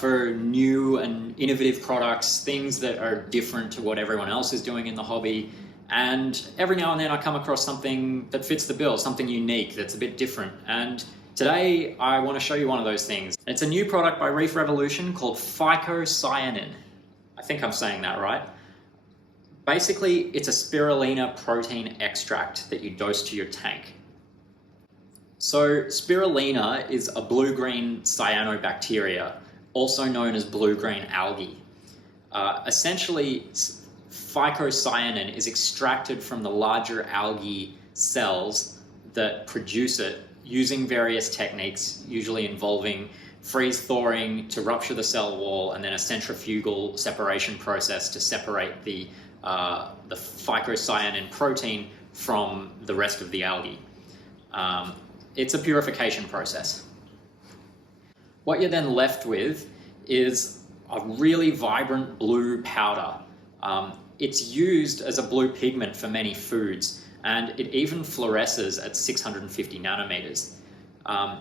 for new and innovative products, things that are different to what everyone else is doing in the hobby. And every now and then I come across something that fits the bill, something unique that's a bit different. And today I want to show you one of those things. It's a new product by Reef Revolution called Phycocyanin. I think I'm saying that right. Basically, it's a spirulina protein extract that you dose to your tank. So spirulina is a blue-green cyanobacteria, also known as blue-green algae. Essentially, phycocyanin is extracted from the larger algae cells that produce it using various techniques, usually involving freeze-thawing to rupture the cell wall and then a centrifugal separation process to separate the phycocyanin protein from the rest of the algae. It's a purification process. What you're then left with is a really vibrant blue powder. It's used as a blue pigment for many foods, and it even fluoresces at 650 nanometers.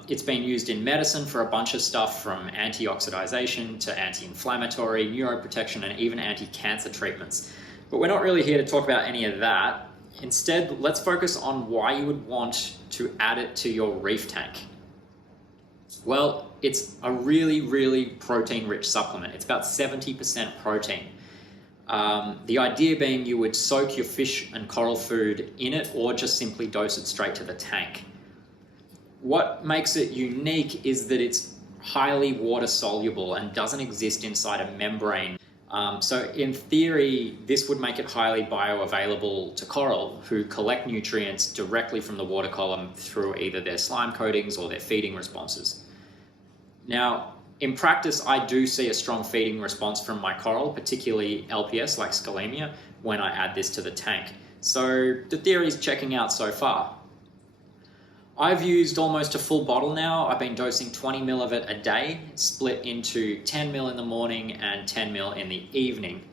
It's been used in medicine for a bunch of stuff, from antioxidization to anti-inflammatory, neuroprotection, and even anti-cancer treatments. But we're not really here to talk about any of that. Instead, let's focus on why you would want to add it to your reef tank. Well, it's a really, really protein-rich supplement. It's about 70% protein. The idea being you would soak your fish and coral food in it or just simply dose it straight to the tank. What makes it unique is that it's highly water soluble and doesn't exist inside a membrane. So in theory, this would make it highly bioavailable to coral, who collect nutrients directly from the water column through either their slime coatings or their feeding responses. Now, in practice, I do see a strong feeding response from my coral, particularly LPS like scalemia, when I add this to the tank. So the theory's checking out so far. I've used almost a full bottle now. I've been dosing 20 ml of it a day, split into 10 ml in the morning and 10 ml in the evening.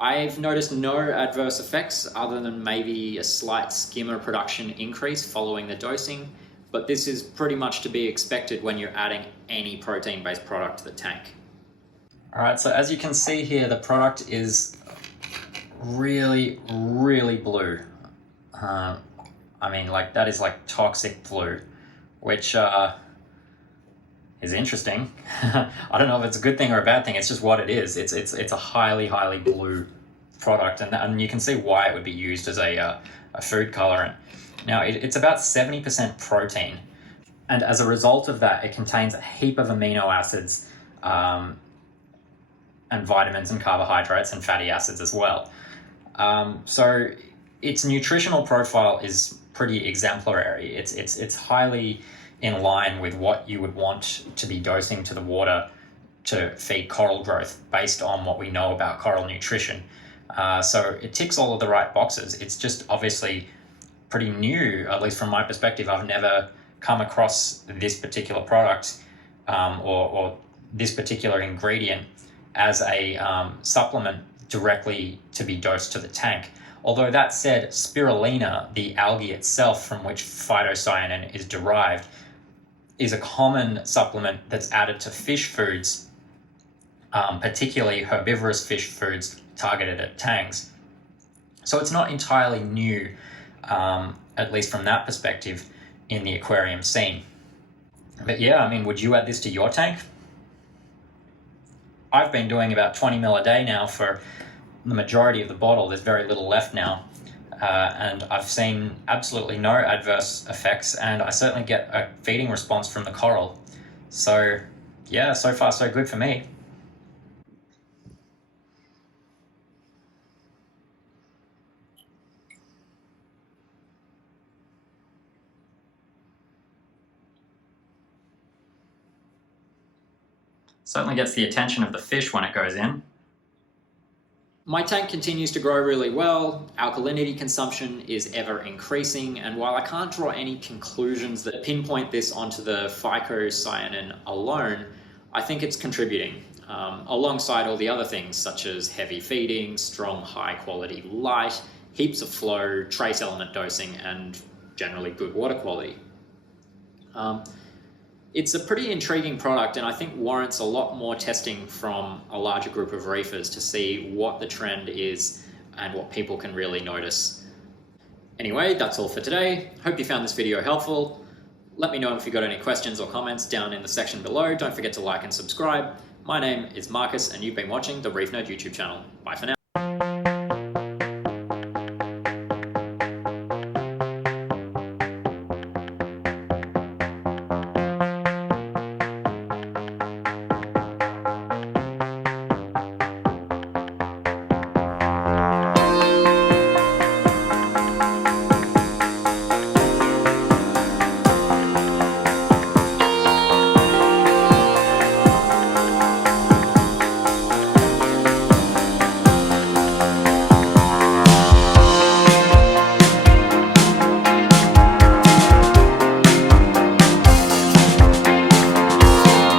I've noticed no adverse effects other than maybe a slight skimmer production increase following the dosing, but this is pretty much to be expected when you're adding any protein-based product to the tank. All right, so as you can see here, the product is really, really blue. I mean, like, that is like toxic blue, which is interesting. I don't know if it's a good thing or a bad thing. It's just what it is. It's a highly, highly blue product, and you can see why it would be used as a food colorant. Now, it's about 70% protein, and as a result of that, it contains a heap of amino acids and vitamins and carbohydrates and fatty acids as well. So its nutritional profile is pretty exemplary. It's highly in line with what you would want to be dosing to the water to feed coral growth based on what we know about coral nutrition. So it ticks all of the right boxes. It's just obviously pretty new, at least from my perspective. I've never come across this particular product or this particular ingredient as a supplement directly to be dosed to the tank. Although that said, spirulina, the algae itself from which phycocyanin is derived, is a common supplement that's added to fish foods, particularly herbivorous fish foods targeted at tanks. So it's not entirely new, at least from that perspective, in the aquarium scene. But yeah, I mean, would you add this to your tank? I've been doing about 20 ml a day now for the majority of the bottle. There's very little left now, and I've seen absolutely no adverse effects, and I certainly get a feeding response from the coral. So yeah, so far so good for me. Certainly gets the attention of the fish when it goes in. My tank continues to grow really well. Alkalinity consumption is ever increasing, and while I can't draw any conclusions that pinpoint this onto the phycocyanin alone, I think it's contributing, alongside all the other things such as heavy feeding, strong high quality light, heaps of flow, trace element dosing, and generally good water quality. It's a pretty intriguing product, and I think warrants a lot more testing from a larger group of reefers to see what the trend is and what people can really notice. Anyway, that's all for today. Hope you found this video helpful. Let me know if you got any questions or comments down in the section below. Don't forget to like and subscribe. My name is Marcus, and you've been watching the Reef Nerd YouTube channel. Bye for now.